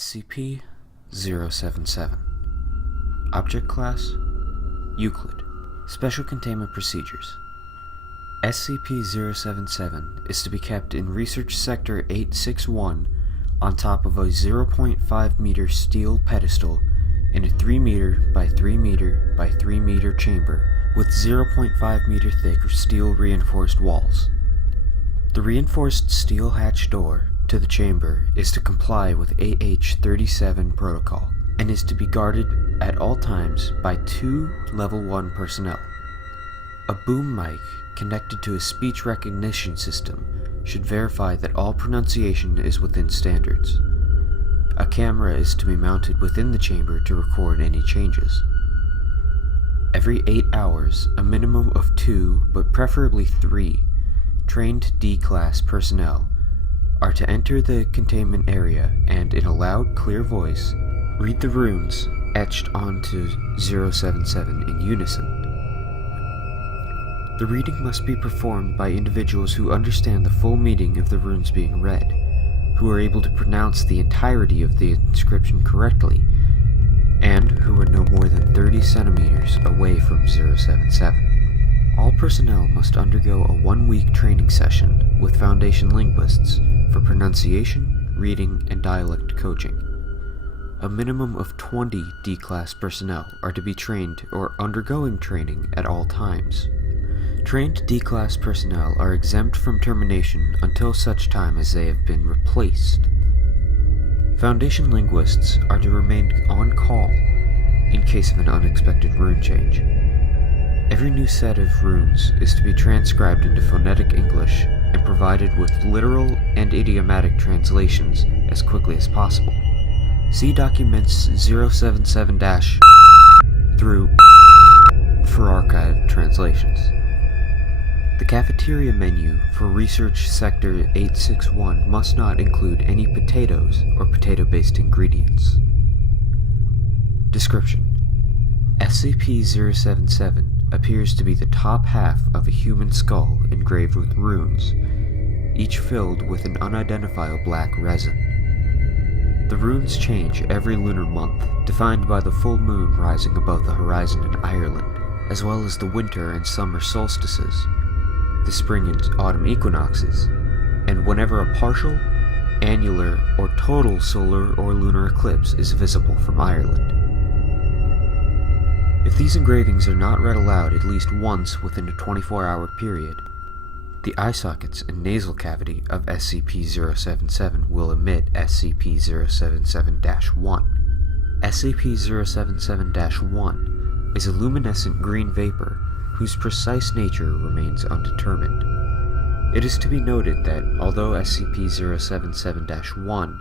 SCP-077. Object Class: Euclid. Special Containment Procedures. SCP-077 is to be kept in Research Sector 861 on top of a 0.5 meter steel pedestal in a 3 meter by 3 meter by 3 meter chamber with 0.5 meter thick steel reinforced walls. The reinforced steel hatch door to the chamber is to comply with AH-37 protocol and is to be guarded at all times by 2 Level 1 personnel. A boom mic connected to a speech recognition system should verify that all pronunciation is within standards. A camera is to be mounted within the chamber to record any changes. Every 8 hours, a minimum of 2, but preferably 3, trained D-Class personnel are to enter the containment area and, in a loud, clear voice, read the runes etched onto 077 in unison. The reading must be performed by individuals who understand the full meaning of the runes being read, who are able to pronounce the entirety of the inscription correctly, and who are no more than 30 centimeters away from 077. All personnel must undergo a 1-week training session with Foundation linguists for pronunciation, reading, and dialect coaching. A minimum of 20 D-Class personnel are to be trained or undergoing training at all times. Trained D-Class personnel are exempt from termination until such time as they have been replaced. Foundation linguists are to remain on call in case of an unexpected rune change. Every new set of runes is to be transcribed into phonetic English and provided with literal and idiomatic translations as quickly as possible. See documents 077- through for archived translations. The cafeteria menu for Research Sector 861 must not include any potatoes or potato-based ingredients. Description: SCP-077 appears to be the top half of a human skull engraved with runes, each filled with an unidentifiable black resin. The runes change every lunar month, defined by the full moon rising above the horizon in Ireland, as well as the winter and summer solstices, the spring and autumn equinoxes, and whenever a partial, annular, or total solar or lunar eclipse is visible from Ireland. If these engravings are not read aloud at least once within a 24-hour period, the eye sockets and nasal cavity of SCP-077 will emit SCP-077-1. SCP-077-1 is a luminescent green vapor whose precise nature remains undetermined. It is to be noted that although SCP-077-1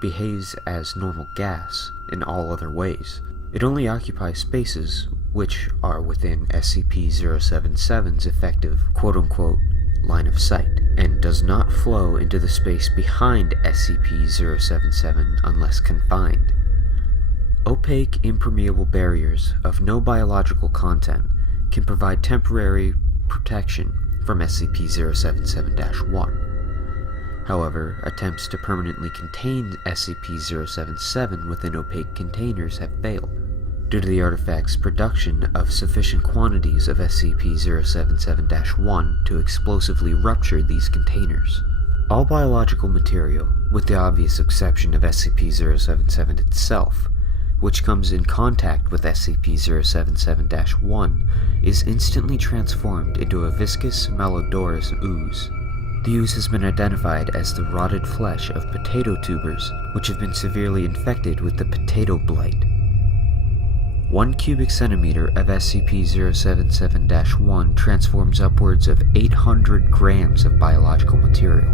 behaves as normal gas in all other ways, it only occupies spaces which are within SCP-077's effective quote-unquote line of sight, and does not flow into the space behind SCP-077 unless confined. Opaque, impermeable barriers of no biological content can provide temporary protection from SCP-077-1. However, attempts to permanently contain SCP-077 within opaque containers have failed, due to the artifact's production of sufficient quantities of SCP-077-1 to explosively rupture these containers. All biological material, with the obvious exception of SCP-077 itself, which comes in contact with SCP-077-1, is instantly transformed into a viscous, malodorous ooze. The ooze has been identified as the rotted flesh of potato tubers, which have been severely infected with the potato blight. 1 cubic centimeter of SCP-077-1 transforms upwards of 800 grams of biological material.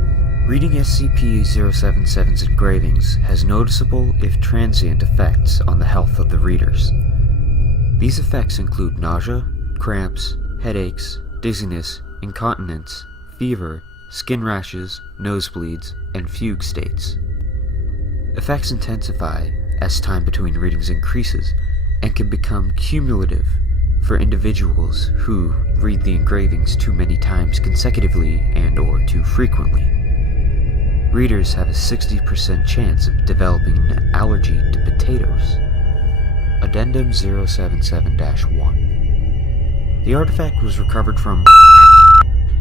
Reading SCP-077's engravings has noticeable, if transient, effects on the health of the readers. These effects include nausea, cramps, headaches, dizziness, incontinence, fever, skin rashes, nosebleeds, and fugue states. Effects intensify as time between readings increases, and can become cumulative for individuals who read the engravings too many times consecutively and/or too frequently. readers have a 60% chance of developing an allergy to potatoes. Addendum 077-1. The artifact was recovered from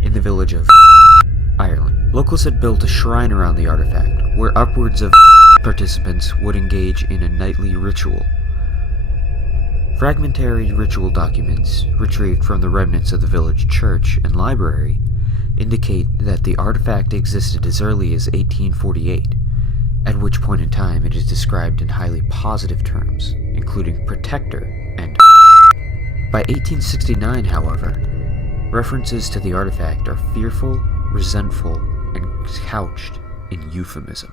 in the village of Ireland. Locals had built a shrine around the artifact, where upwards of participants would engage in a nightly ritual. Fragmentary ritual documents, retrieved from the remnants of the village church and library, indicate that the artifact existed as early as 1848, at which point in time it is described in highly positive terms, including protector and By 1869, however, references to the artifact are fearful, resentful, and couched in euphemism.